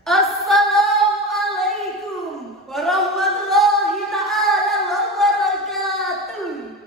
Assalamualaikum warahmatullahi ta'ala wabarakatuh.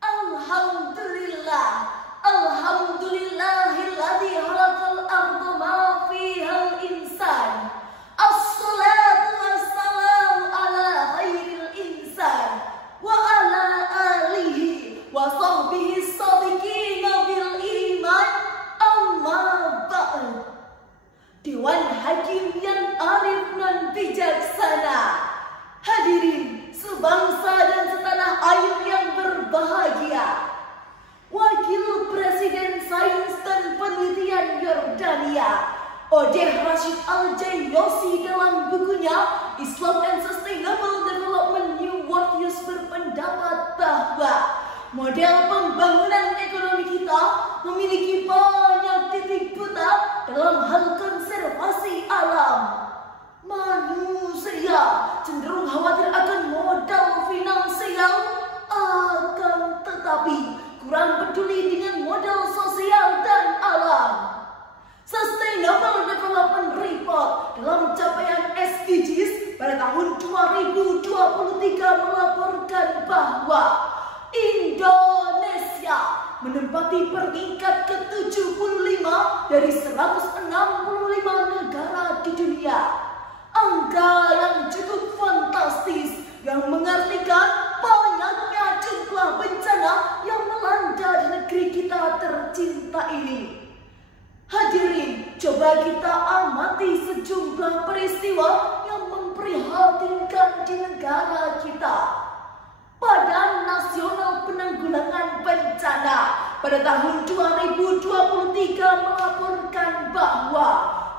Alhamdulillah, alhamdulillahilladzi khalaqal arda ma fihal insan. Assalatu wassalamu ala khairil insan wa ala alihi wa sahbihi sadiqina bil iman. Amma ba'd. Dewan Hakim yang arif dan bijaksana, hadirin sebangsa dan setanah air yang berbahagia, Wakil Presiden Sains dan Penelitian Yordania Odeh Rashid Al-Jayyosi dalam bukunya Islam and Sustainable Development New World berpendapat bahwa model pembangunan ekonomi kita memiliki banyak titik buta dalam hal konservasi alam. Manusia cenderung khawatir akan modal finansial, akan tetapi kurang peduli dengan modal sosial dan alam. Sustainable Development Report dalam capaian SDGs pada tahun 2023 melaporkan bahwa Indonesia menempati peringkat ke-75 dari 165 negara di dunia. Angka yang cukup fantastis yang mengartikan banyaknya jumlah bencana yang melanda di negeri kita tercinta ini. Hadirin, coba kita amati sejumlah peristiwa yang memprihatinkan di negara kita. Badan Nasional Penanggulangan Bencana pada tahun 2023 melaporkan bahwa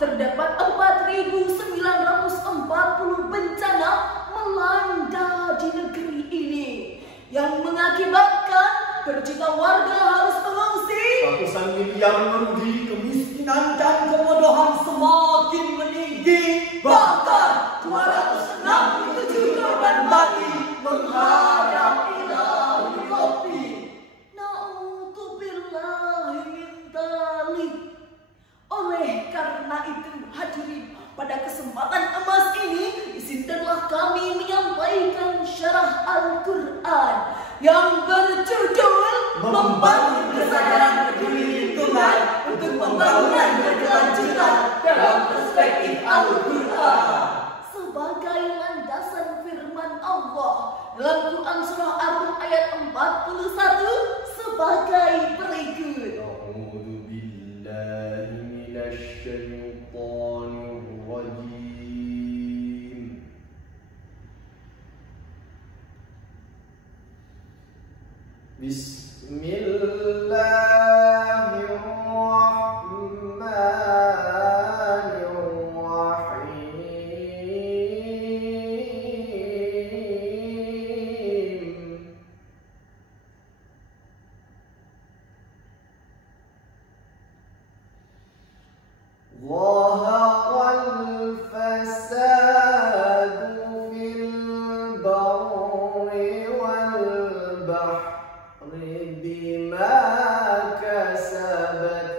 terdapat 4.940 bencana melanda di negeri ini yang mengakibatkan berjuta warga harus mengungsi, ratusan miliar merugi, kemiskinan dan kebodohan semakin meninggi, bahkan 267 korban mati menghadap ilahi Rabbi. Na'udzubillahi min dzalik. Oleh karena itu, hadirin, pada kesempatan emas ini izinkanlah kami menyampaikan syarah Al-Quran yang berjudul Membangun Kesadaran Peduli Lingkungan untuk Pembangunan Berkelanjutan dalam Perspektif Al-Quran. Sebagai landasan firman Allah dalam Quran Surah Ar-Rum ayat 41 sebagai berikut. A'udzu billahi minasy syaithanir rajim. ظهر الفساد في البر والبحر بما كسبت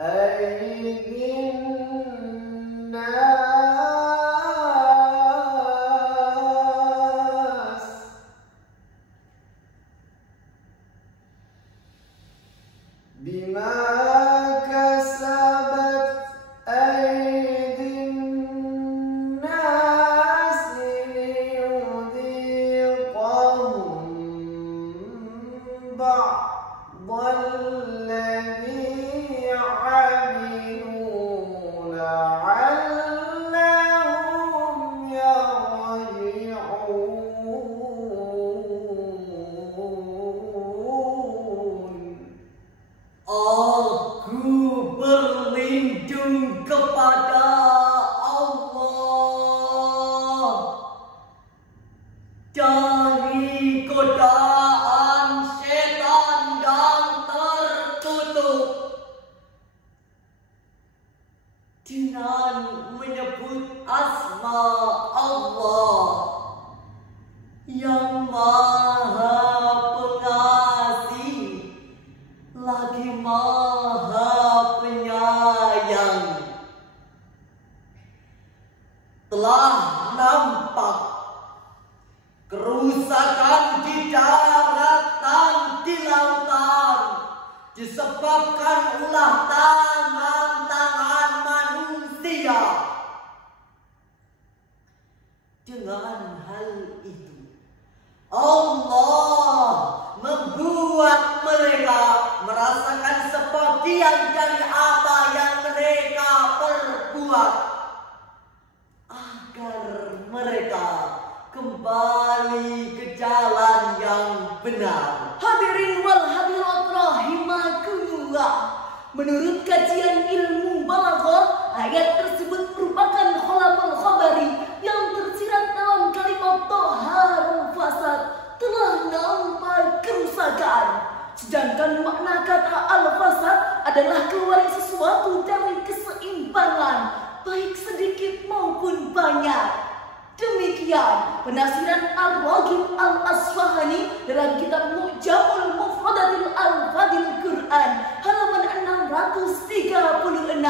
أيدي الناس بما كسبت أيدي الناس ليذيقهم بعض الذي عملوا لعلهم يرجعون. Aku berlindung kepada Allah dari godaan setan yang terkutuk dengan menyebut asma Allah yang Maha Pengasih lagi Maha Penyayang. telah nampak kerusakan di darat dan di lautan disebabkan ulah tangan manusia. Dengan hal itu, Allah membuat mereka merasakan sebagian dari apa yang mereka perbuat, agar mereka kembali ke jalan yang benar. Hadirin wal hadirat rahimakumullah. Menurut kajian ilmu balaghah, ayat tersebut merupakan khalaqul khabari yang tersirat dalam kalimat toharul fasad, telah nampak kerusakan. Sedangkan makna kata al-fasad adalah keluar sesuatu dari keseimbangan, baik sedikit maupun banyak. Demikian penafsiran Ar-Raghib Al-Asfahani dalam kitab Mu'jamul Mufradatil Al-Fadil Quran halaman 636.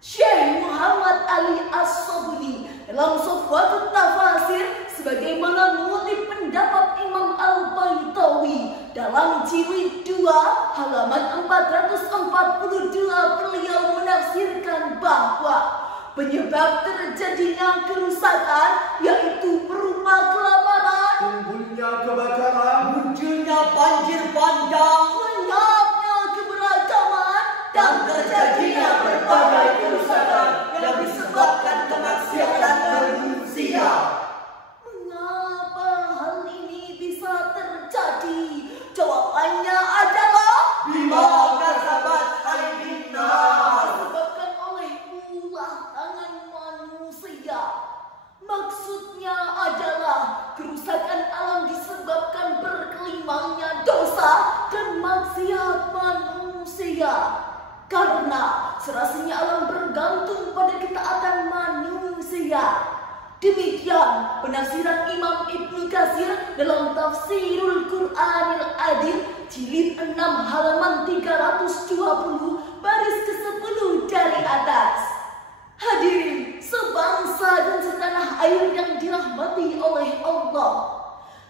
Syekh Muhammad Ali As-Sabuni dalam Safwatut Tafasir sebagaimana mengutip pendapat Imam Al-Baitawi dalam jilid 2 halaman 442, beliau menafsirkan bahwa penyebab terjadinya kerusakan yaitu berupa kelaparan, timbulnya kebakaran, munculnya banjir bandang, lenyapnya keberagaman, dan terjadinya berbagai kerusakan yang disebabkan kemaksiatan manusia. Mengapa hal ini bisa terjadi? Jawabannya adalah Bima kasabat aydin nas. disebabkan oleh ulah tangan manusia. Maksudnya adalah kerusakan alam disebabkan berkelimangnya dosa dan maksiat manusia. Karena serasinya alam bergantung pada ketaatan manusia. Demikian penafsiran Imam Ibnu Katsir dalam Tafsirul Qur'anil Adil jilid 6 halaman 320 baris ke-10 dari atas. Hadirin sebangsa dan setanah air yang dirahmati oleh Allah,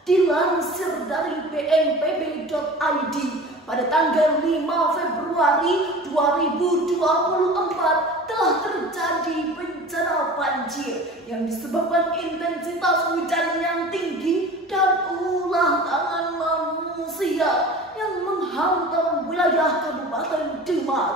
dilansir dari bnpb.id pada tanggal 5 Februari 2024 telah terjadi bencana banjir yang disebabkan intensitas hujan yang tinggi dan ulah tangan manusia yang menghantam wilayah Kabupaten Demak.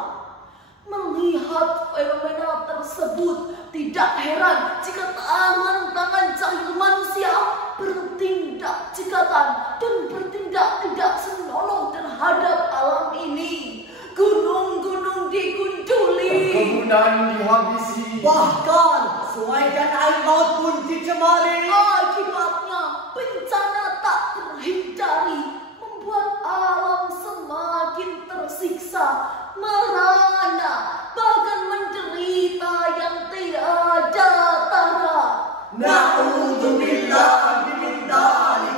Melihat fenomena tersebut, tidak heran jika tangan-tangan jahil manusia bertindak cekatan dan bertindak tidak senonoh terhadap alam ini. Gunung-gunung digunduli, perkebunan dihabisi, Bahkan sungai dan air laut pun dicemari. akibatnya bencana tak terhindari membuat alam semakin tersiksa, merana, bahkan menderita yang tiada tara. Na'udzubillahi min dzalik.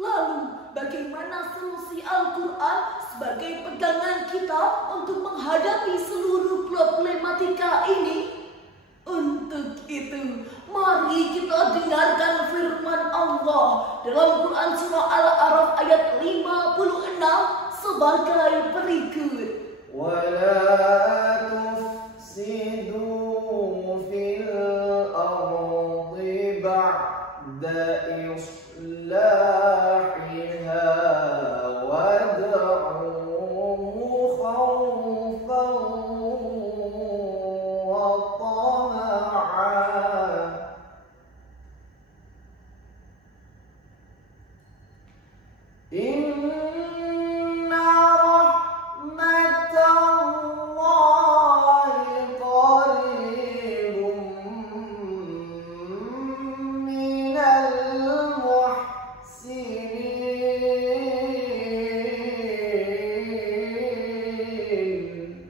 Lalu bagaimana solusi Al-Quran sebagai pegangan kita untuk menghadapi seluruh problematika ini? Untuk itu, mari kita dengarkan firman Allah dalam Quran Surah Al-A'raf ayat 56 sebagai berikut. ولا تفسدوا في الأرض بعد إصلاحها وادعوه خوفا وطمعا. إن رحمة الله قريب من المحسنين.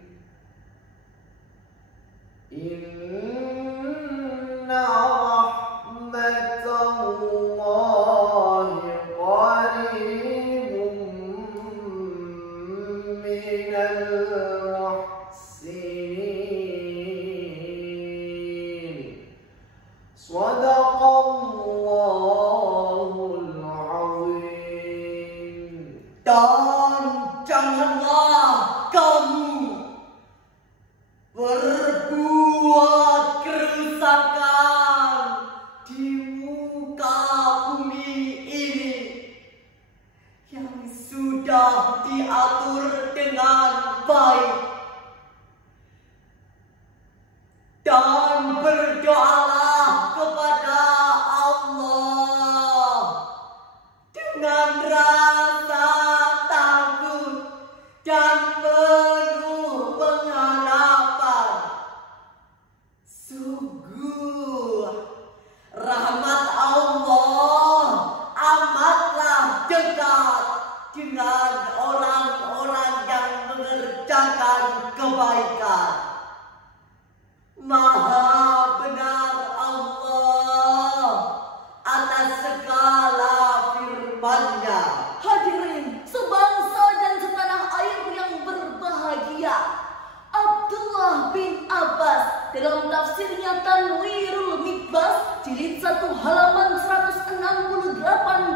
إن رحمة الله قريب من المحسنين. dan berdoalah kepada Allah dengan rasa takut dan penuh pengharapan. Sungguh rahmat Allah amatlah dekat dengan orang-orang yang mengerjakan kebaikan. Maha benar Allah atas segala firman-Nya. Hadirin sebangsa dan setanah air yang berbahagia, Abdullah bin Abbas dalam tafsirnya Tanwirul Mikbas jilid 1 halaman 168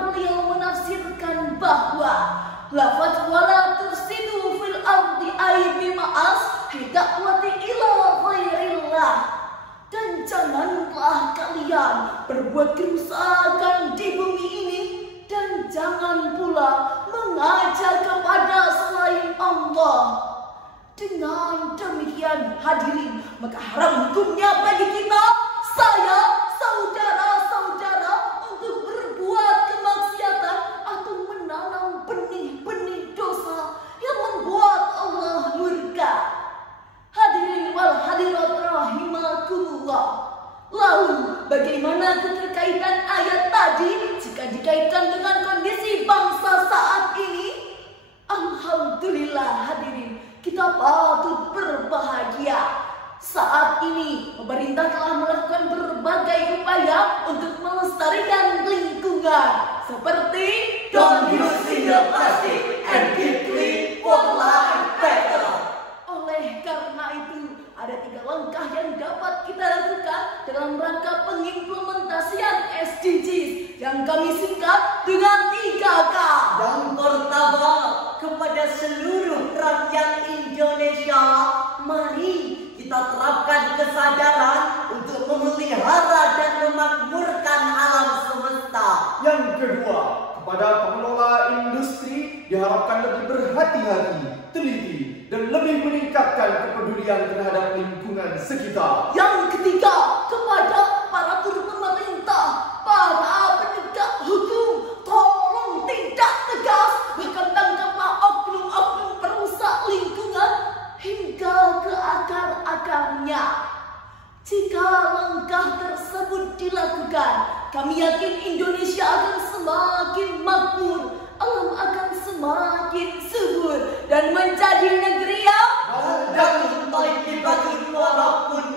beliau menafsirkan bahwa lafaz wala tufsidu fil ardi ay bima'as bidakwati ila ghairillah, dan janganlah kalian berbuat kerusakan di bumi ini, dan jangan pula mengajak kepada selain Allah. Dengan demikian hadirin, maka haram hukumnya bagi kita, saya, saudara-saudara, untuk berbuat kemaksiatan atau menanam benih-benih dosa yang membuat Allah murka. Hadirin wal hadirat rahimakumullah. Lalu bagaimana keterkaitan ayat tadi jika dikaitkan dengan kondisi bangsa saat ini? Alhamdulillah hadirin, kita patut berbahagia. Saat ini pemerintah telah melakukan berbagai upaya untuk melestarikan lingkungan, seperti Don't use single plastic and keep clean for life better. Oleh karena itu, ada 3 langkah yang dapat kita lakukan dalam rangka pengimplementasian SDGs yang kami singkat dengan 3K. Yang pertama, kepada seluruh rakyat Indonesia, mari kita terapkan kesadaran untuk memelihara dan memakmurkan alam semesta. Yang kedua, kepada pengelola industri diharapkan lebih berhati-hati, teliti, dan lebih meningkatkan kepedulian terhadap lingkungan sekitar. Yang ketiga, kepada aparatur pemerintah, para penegak hukum, tolong tindak tegas, bahkan tangkaplah oknum-oknum perusak lingkungan hingga ke akar-akarnya. Jika langkah tersebut dilakukan, kami yakin Indonesia akan semakin makmur, alam akan semakin subur, dan menjadi negeri yang Jatuh baik di batu walaupun